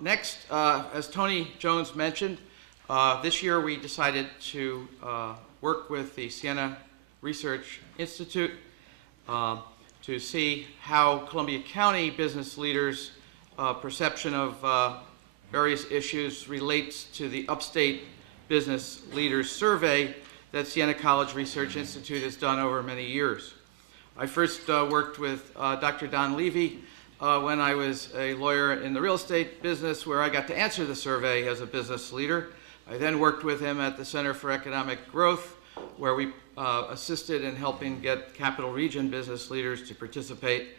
Next, as Tony Jones mentioned, this year we decided to work with the Siena Research Institute to see how Columbia County business leaders' perception of various issues relates to the Upstate Business Leaders Survey that Siena College Research Institute has done over many years. I first worked with Dr. Don Levy when I was a lawyer in the real estate business, where I got to answer the survey as a business leader. I then worked with him at the Center for Economic Growth, where we assisted in helping get Capital Region business leaders to participate.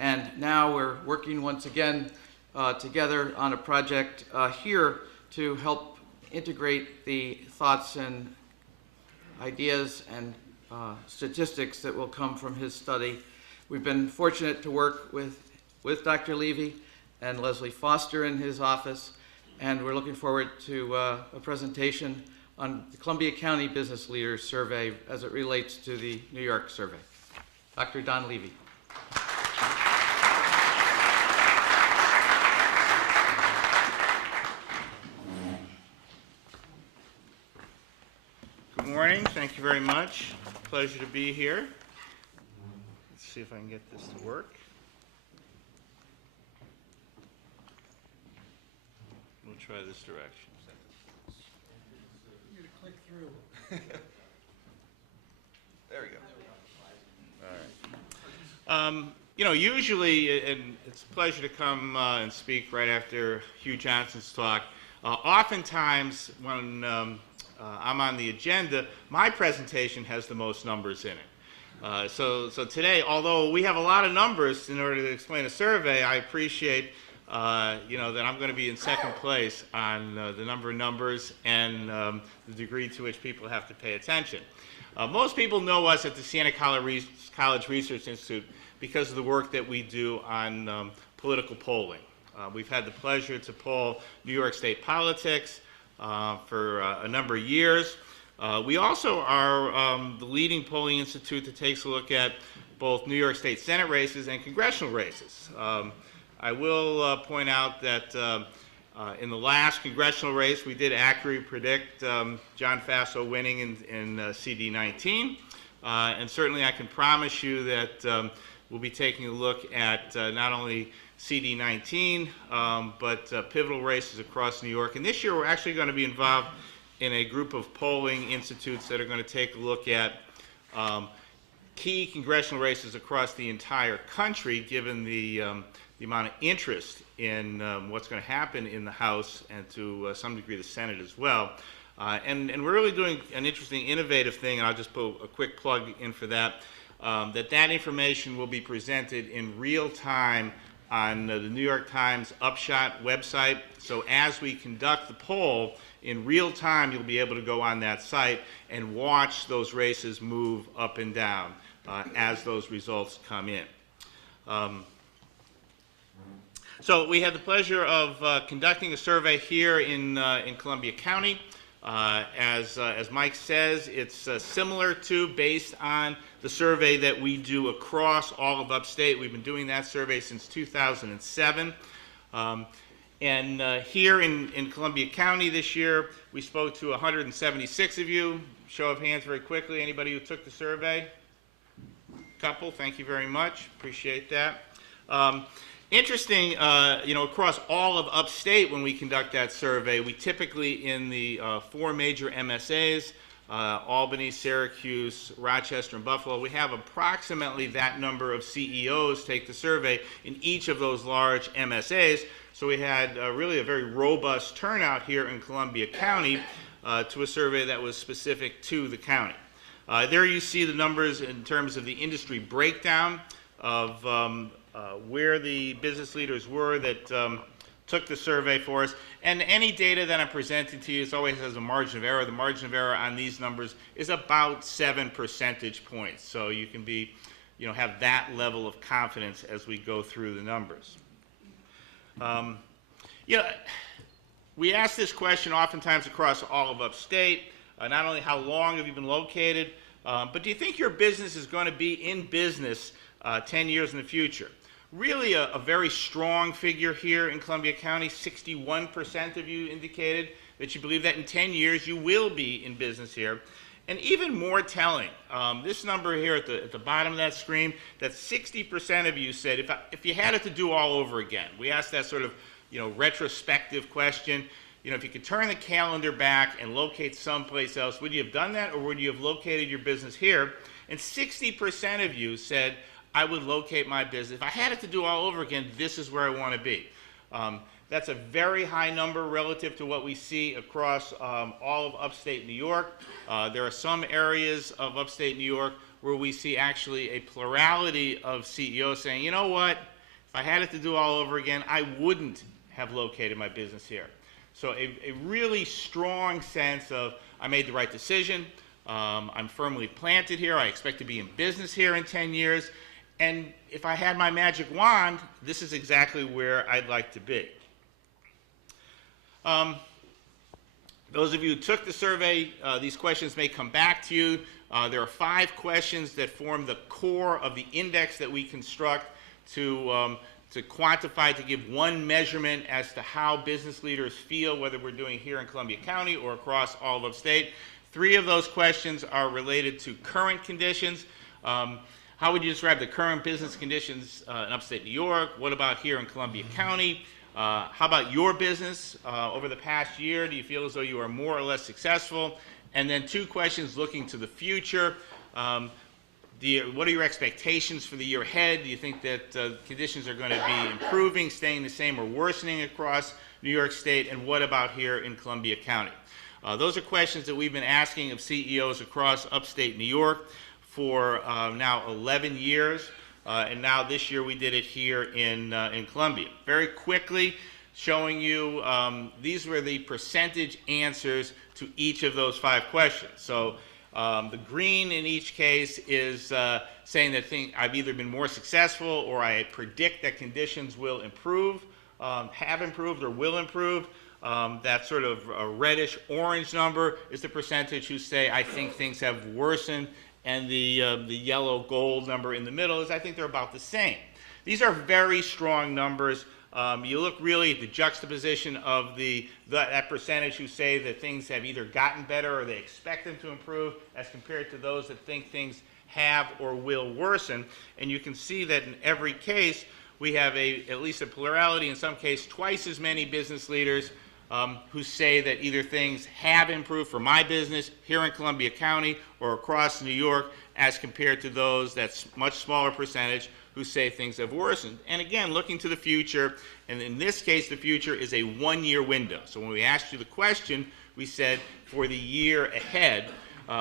And now we're working once again together on a project here to help integrate the thoughts and ideas and statistics that will come from his study. We've been fortunate to work with Dr. Levy and Leslie Foster in his office, and we're looking forward to a presentation on the Columbia County Business Leaders Survey as it relates to the New York survey. Dr. Don Levy. Good morning. Thank you very much. Pleasure to be here. Let's see if I can get this to work. We'll try this direction. You gotta click through. There we go. All right. Usually, and it's a pleasure to come and speak right after Hugh Johnson's talk. Oftentimes, when I'm on the agenda, my presentation has the most numbers in it. So today, although we have a lot of numbers in order to explain a survey, I appreciate that I'm going to be in second place on the number of numbers and the degree to which people have to pay attention. Most people know us at the Siena College Research Institute because of the work that we do on political polling. We've had the pleasure to poll New York State politics for a number of years. We also are the leading polling institute that takes a look at both New York State Senate races and congressional races. I will point out that in the last congressional race, we did accurately predict John Faso winning in CD19. And certainly I can promise you that we'll be taking a look at not only CD19, but pivotal races across New York. And this year we're actually going to be involved in a group of polling institutes that are going to take a look at key congressional races across the entire country, given the amount of interest in what's going to happen in the House and to some degree the Senate as well. And we're really doing an interesting, innovative thing, and I'll just put a quick plug in for that, that information will be presented in real time on the New York Times Upshot website. So as we conduct the poll, in real time you'll be able to go on that site and watch those races move up and down as those results come in. So we had the pleasure of conducting a survey here in Columbia County. As Mike says, it's similar to, based on the survey that we do across all of upstate. We've been doing that survey since 2007. And here in Columbia County this year, we spoke to 176 of you. Show of hands very quickly. Anybody who took the survey? Couple, thank you very much. Appreciate that. Interesting, across all of upstate when we conduct that survey, we typically, in the four major MSAs, Albany, Syracuse, Rochester, and Buffalo, we have approximately that number of CEOs take the survey in each of those large MSAs. So we had really a very robust turnout here in Columbia County to a survey that was specific to the county. There you see the numbers in terms of the industry breakdown of where the business leaders were that took the survey for us. And any data that I'm presenting to you always has a margin of error. The margin of error on these numbers is about 7 percentage points. So you can be, have that level of confidence as we go through the numbers. We ask this question oftentimes across all of upstate, not only how long have you been located, but do you think your business is going to be in business 10 years in the future? really a very strong figure here in Columbia County. 61% of you indicated that you believe that in 10 years you will be in business here. And even more telling, this number here at the bottom of that screen, that 60% of you said, if you had it to do all over again, we asked that sort of, retrospective question, if you could turn the calendar back and locate someplace else, would you have done that, or would you have located your business here? And 60% of you said, I would locate my business. If I had it to do all over again, this is where I want to be. That's a very high number relative to what we see across all of upstate New York. There are some areas of upstate New York where we see actually a plurality of CEOs saying, you know what, if I had it to do all over again, I wouldn't have located my business here. So a really strong sense of, I made the right decision, I'm firmly planted here, I expect to be in business here in 10 years, and if I had my magic wand, this is exactly where I'd like to be. Those of you who took the survey, these questions may come back to you. There are 5 questions that form the core of the index that we construct to quantify, to give one measurement as to how business leaders feel, whether we're doing here in Columbia County or across all of upstate. 3 of those questions are related to current conditions. How would you describe the current business conditions in upstate New York? What about here in Columbia County? How about your business over the past year? Do you feel as though you are more or less successful? And then 2 questions looking to the future. What are your expectations for the year ahead? Do you think that conditions are going to be improving, staying the same, or worsening across New York State? And what about here in Columbia County? Those are questions that we've been asking of CEOs across upstate New York for now 11 years. And now this year we did it here in Columbia. Very quickly showing you, these were the percentage answers to each of those 5 questions. So the green in each case is saying that I've either been more successful or I predict that conditions will improve, have improved, or will improve. That sort of reddish orange number is the percentage who say, I think things have worsened. And the yellow gold number in the middle is, I think they're about the same. These are very strong numbers. You look really at the juxtaposition of that percentage who say that things have either gotten better or they expect them to improve, as compared to those that think things have or will worsen. And you can see that in every case, we have at least a plurality, in some cases twice as many business leaders who say that either things have improved for my business here in Columbia County or across New York, as compared to those, that's much smaller percentage, who say things have worsened. And again, looking to the future, and in this case, the future is a 1-year window. So when we asked you the question, we said for the year ahead.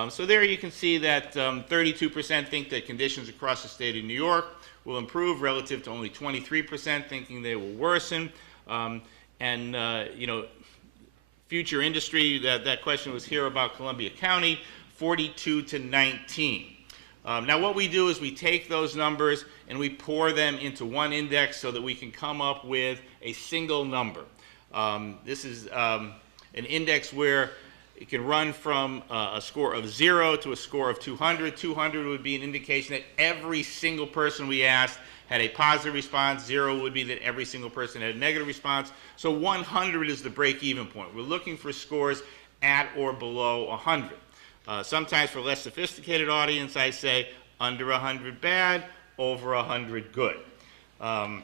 So there you can see that 32% think that conditions across the state of New York will improve, relative to only 23% thinking they will worsen. Future industry, that question was here about Columbia County, 42 to 19. Now what we do is we take those numbers and we pour them into one index so that we can come up with a single number. This is an index where it can run from a score of 0 to a score of 200. 200 would be an indication that every single person we asked had a positive response. 0 would be that every single person had a negative response. So 100 is the break-even point. We're looking for scores at or below 100. Sometimes for less sophisticated audience, I say under 100 bad, over 100 good. Now,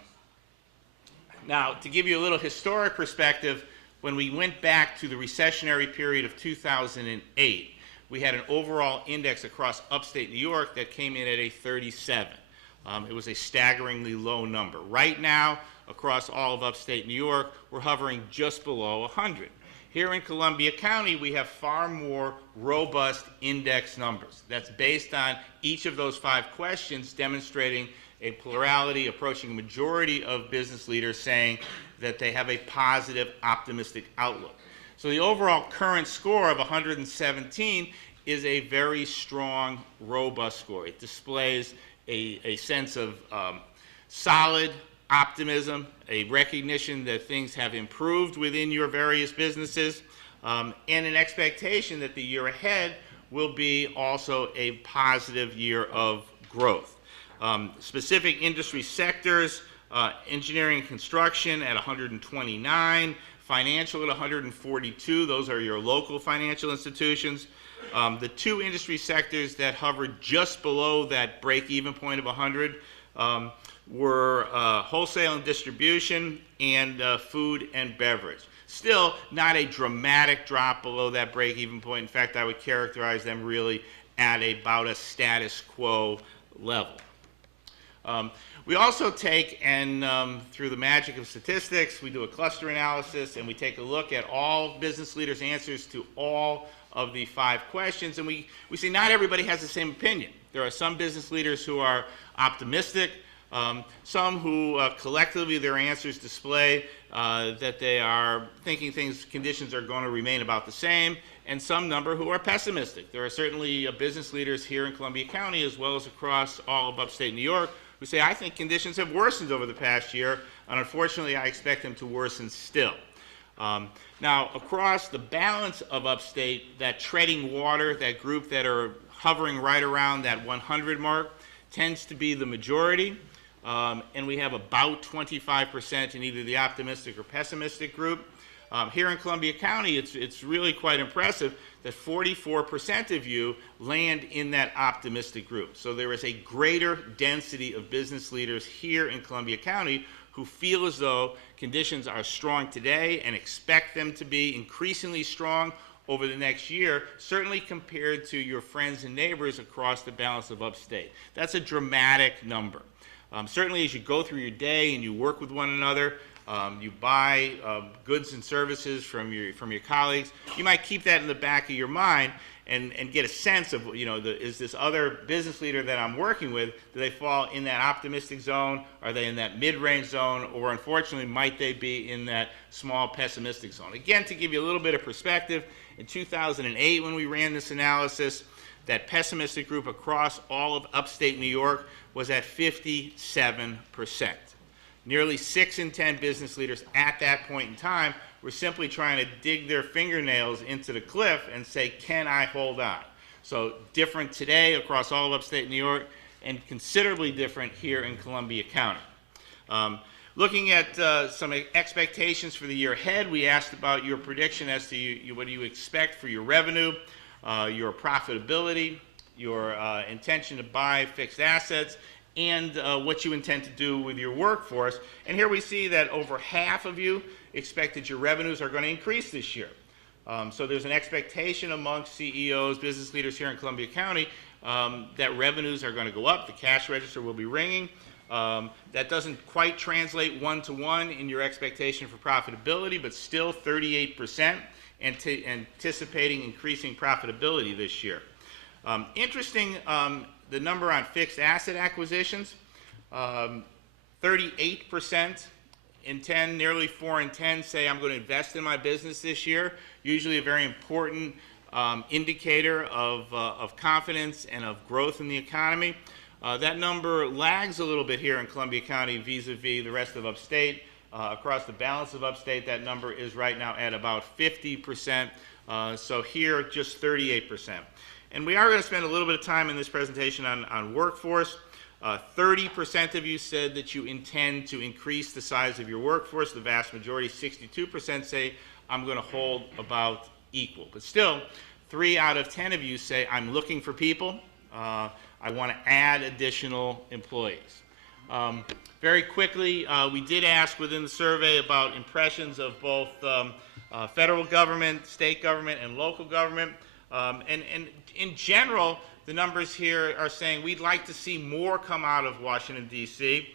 to give you a little historic perspective, when we went back to the recessionary period of 2008, we had an overall index across upstate New York that came in at a 37. It was a staggeringly low number. Right now, across all of upstate New York, we're hovering just below 100. Here in Columbia County, we have far more robust index numbers. That's based on each of those 5 questions demonstrating a plurality, approaching a majority of business leaders saying that they have a positive, optimistic outlook. So the overall current score of 117 is a very strong, robust score. It displays a sense of solid optimism, a recognition that things have improved within your various businesses, and an expectation that the year ahead will be also a positive year of growth. Specific industry sectors Engineering and construction at 129, financial at 142. Those are your local financial institutions. The two industry sectors that hovered just below that break-even point of 100 were wholesale and distribution and food and beverage. Still not a dramatic drop below that break-even point. In fact, I would characterize them really at about a status quo level. We also take and through the magic of statistics, we do a cluster analysis and we take a look at all business leaders' answers to all of the 5 questions, and we see not everybody has the same opinion. There are some business leaders who are optimistic, some who collectively their answers display that they are thinking conditions are going to remain about the same, and some number who are pessimistic. There are certainly business leaders here in Columbia County as well as across all of upstate New York who say, I think conditions have worsened over the past year, and unfortunately I expect them to worsen still. Now, across the balance of upstate, that treading water, that group that are hovering right around that 100 mark, tends to be the majority, and we have about 25% in either the optimistic or pessimistic group. Here in Columbia County, it's really quite impressive that 44% of you land in that optimistic group. So there is a greater density of business leaders here in Columbia County who feel as though conditions are strong today and expect them to be increasingly strong over the next year, certainly compared to your friends and neighbors across the balance of upstate. That's a dramatic number. Certainly as you go through your day and you work with one another, you buy goods and services from your colleagues, you might keep that in the back of your mind and get a sense of, is this other business leader that I'm working with, do they fall in that optimistic zone? Are they in that mid-range zone? Or unfortunately, might they be in that small pessimistic zone? Again, to give you a little bit of perspective, in 2008 when we ran this analysis, that pessimistic group across all of upstate New York was at 57%. Nearly 6 in 10 business leaders at that point in time were simply trying to dig their fingernails into the cliff and say, can I hold on? So different today across all of upstate New York and considerably different here in Columbia County. Looking at some expectations for the year ahead, we asked about your prediction as to what do you expect for your revenue, your profitability, your intention to buy fixed assets, and what you intend to do with your workforce. And here we see that over half of you expect that your revenues are going to increase this year. So there's an expectation amongst CEOs, business leaders here in Columbia County, that revenues are going to go up, the cash register will be ringing. That doesn't quite translate one-to-one in your expectation for profitability, but still 38% anticipating increasing profitability this year. Interesting, the number on fixed asset acquisitions, 38% in 10, nearly 4 in 10 say I'm going to invest in my business this year, usually a very important indicator of confidence and of growth in the economy. That number lags a little bit here in Columbia County vis-a-vis the rest of upstate. Across the balance of upstate, that number is right now at about 50%, so here just 38%. And we are going to spend a little bit of time in this presentation on workforce. 30% of you said that you intend to increase the size of your workforce. The vast majority, 62%, say I'm going to hold about equal. But still, 3 out of 10 of you say I'm looking for people. I want to add additional employees. Very quickly, we did ask within the survey about impressions of both federal government, state government, and local government. And in general, the numbers here are saying we'd like to see more come out of Washington, D.C.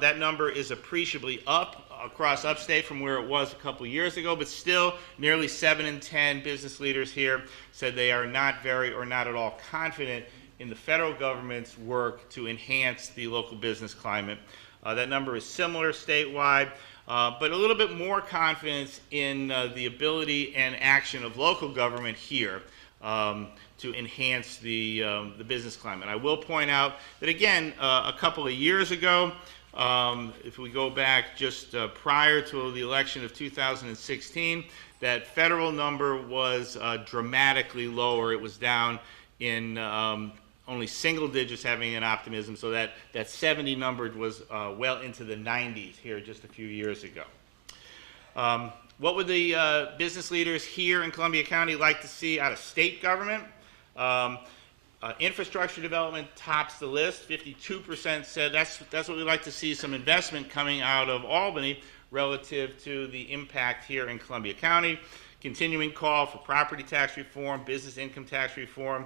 That number is appreciably up across upstate from where it was a couple years ago, but still nearly 7 in 10 business leaders here said they are not very or not at all confident in the federal government's work to enhance the local business climate. That number is similar statewide, but a little bit more confidence in the ability and action of local government here to enhance the business climate. I will point out that, again, a couple of years ago, if we go back just prior to the election of 2016, that federal number was dramatically lower. It was down in only single digits having an optimism, so that 70 numbered was well into the 90s here just a few years ago. What would the business leaders here in Columbia County like to see out of state government? Infrastructure development tops the list. 52% said that's what we'd like to see, some investment coming out of Albany relative to the impact here in Columbia County. Continuing call for property tax reform, business income tax reform,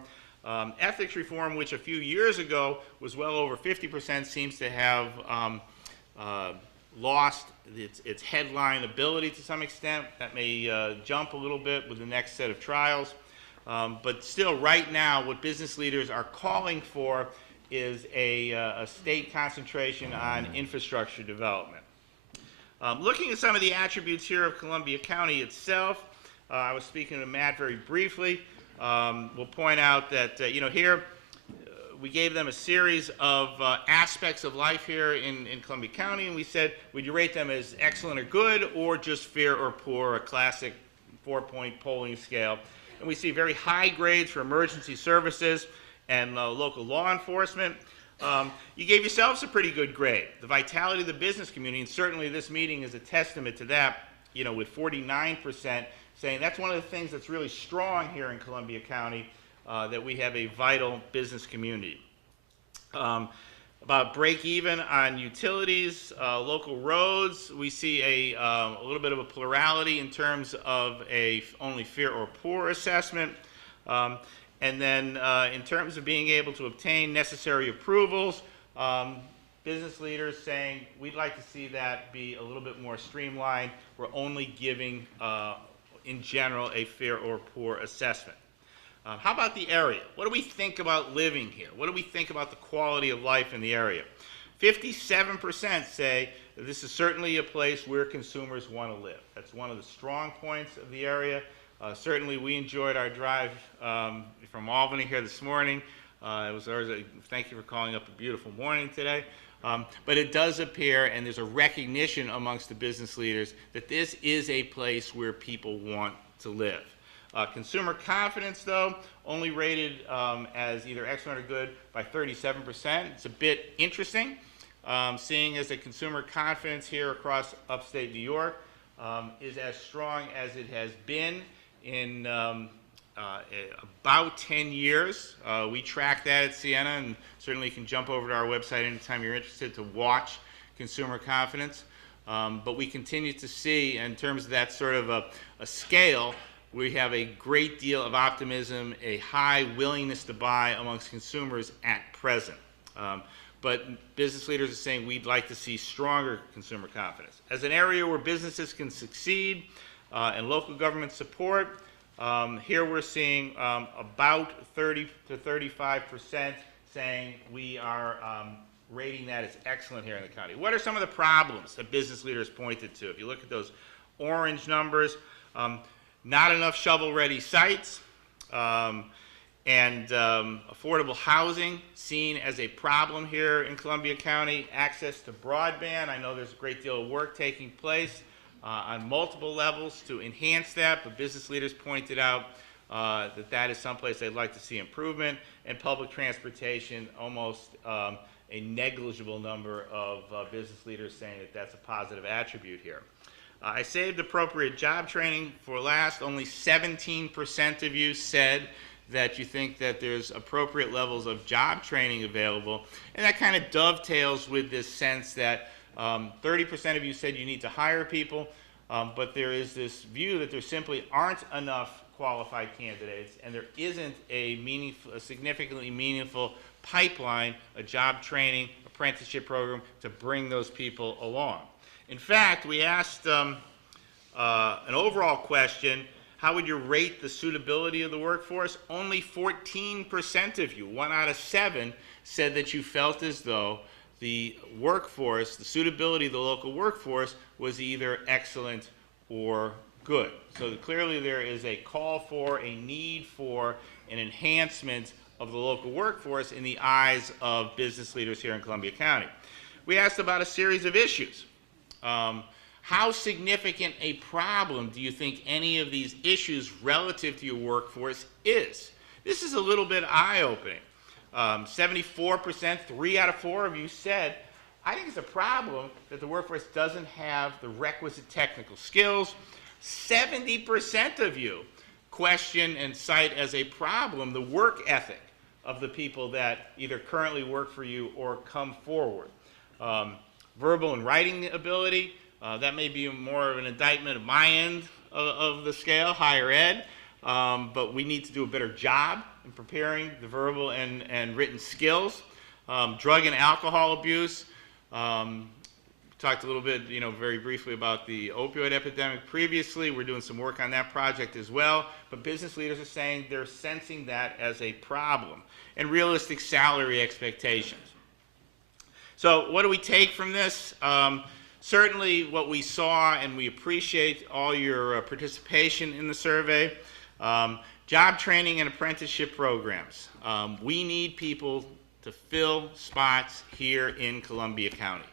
ethics reform, which a few years ago was well over 50%, seems to have lost its headline ability to some extent. That may jump a little bit with the next set of trials. But still, right now, what business leaders are calling for is a state concentration on infrastructure development. Looking at some of the attributes here of Columbia County itself, I was speaking to Matt very briefly. We'll point out that, here we gave them a series of aspects of life here in Columbia County, and we said, would you rate them as excellent or good, or just fair or poor, a classic 4-point polling scale. And we see very high grades for emergency services and local law enforcement. You gave yourselves a pretty good grade. The vitality of the business community, and certainly this meeting is a testament to that, with 49% saying that's one of the things that's really strong here in Columbia County, that we have a vital business community. About break even on utilities, local roads, we see a little bit of a plurality in terms of a only fair or poor assessment. And then in terms of being able to obtain necessary approvals, business leaders saying we'd like to see that be a little bit more streamlined. We're only giving, in general, a fair or poor assessment. How about the area? What do we think about living here? What do we think about the quality of life in the area? 57% say that this is certainly a place where consumers want to live. That's one of the strong points of the area. Certainly we enjoyed our drive from Albany here this morning. It was ours. Thank you for calling up a beautiful morning today. But it does appear, and there's a recognition amongst the business leaders, that this is a place where people want to live. Consumer confidence, though, only rated as either excellent or good by 37%. It's a bit interesting, seeing as the consumer confidence here across upstate New York is as strong as it has been in about 10 years. We track that at Siena, and certainly you can jump over to our website anytime you're interested to watch consumer confidence. But we continue to see, in terms of that sort of a scale, we have a great deal of optimism, a high willingness to buy amongst consumers at present. But business leaders are saying we'd like to see stronger consumer confidence. As an area where businesses can succeed and local government support, here we're seeing about 30 to 35% saying we are rating that as excellent here in the county. What are some of the problems that business leaders pointed to? If you look at those orange numbers, not enough shovel-ready sites, and affordable housing seen as a problem here in Columbia County. Access to broadband, I know there's a great deal of work taking place on multiple levels to enhance that, but business leaders pointed out that is someplace they'd like to see improvement, and public transportation, almost a negligible number of business leaders saying that that's a positive attribute here. I saved appropriate job training for last. Only 17% of you said that you think that there's appropriate levels of job training available, and that kind of dovetails with this sense that 30% of you said you need to hire people, but there is this view that there simply aren't enough qualified candidates, and there isn't a significantly meaningful pipeline, a job training, apprenticeship program to bring those people along. In fact, we asked an overall question, how would you rate the suitability of the workforce? Only 14% of you, 1 out of 7, said that you felt as though the workforce, the suitability of the local workforce, was either excellent or good. So clearly there is a call for, a need for an enhancement of the local workforce in the eyes of business leaders here in Columbia County. We asked about a series of issues. How significant a problem do you think any of these issues relative to your workforce is? This is a little bit eye-opening. 74%, 3 out of 4 of you said, I think it's a problem that the workforce doesn't have the requisite technical skills. 70% of you question and cite as a problem the work ethic of the people that either currently work for you or come forward. Verbal and writing ability, that may be more of an indictment of my end of the scale, higher ed, but we need to do a better job in preparing the verbal and written skills. Drug and alcohol abuse, talked a little bit, very briefly about the opioid epidemic previously. We're doing some work on that project as well, but business leaders are saying they're sensing that as a problem. And realistic salary expectations. So what do we take from this? Certainly what we saw, and we appreciate all your participation in the survey, job training and apprenticeship programs. We need people to fill spots here in Columbia County.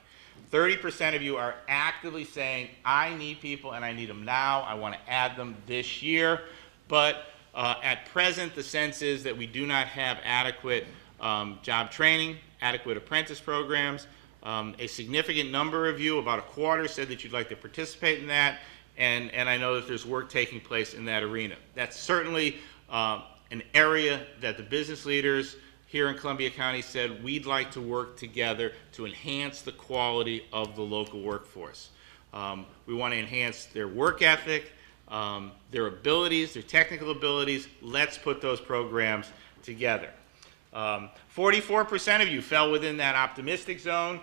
30% of you are actively saying, I need people and I need them now. I want to add them this year. But at present, the sense is that we do not have adequate job training, adequate apprentice programs. A significant number of you, about a quarter, said that you'd like to participate in that, and I know that there's work taking place in that arena. That's certainly an area that the business leaders here in Columbia County said we'd like to work together to enhance the quality of the local workforce. We want to enhance their work ethic, their abilities, their technical abilities. Let's put those programs together. 44% of you fell within that optimistic zone.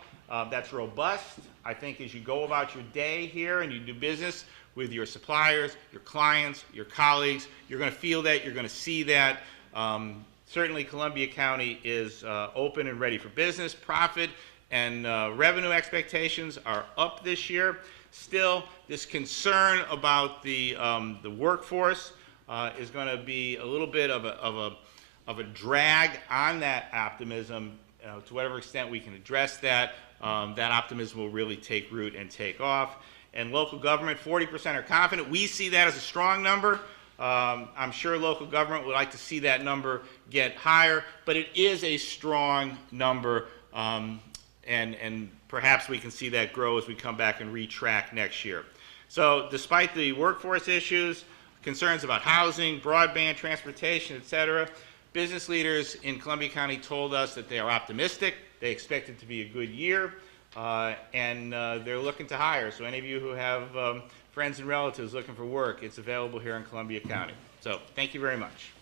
That's robust. I think as you go about your day here and you do business with your suppliers, your clients, your colleagues, you're going to feel that, you're going to see that. Certainly Columbia County is open and ready for business. Profit and revenue expectations are up this year. Still, this concern about the workforce is going to be a little bit of a drag on that optimism. To whatever extent we can address that, that optimism will really take root and take off. And local government, 40% are confident. We see that as a strong number. I'm sure local government would like to see that number get higher, but it is a strong number, and perhaps we can see that grow as we come back and retrack next year. So despite the workforce issues, concerns about housing, broadband, transportation, etc., business leaders in Columbia County told us that they are optimistic, they expect it to be a good year, and they're looking to hire. So any of you who have friends and relatives looking for work, it's available here in Columbia County. So thank you very much.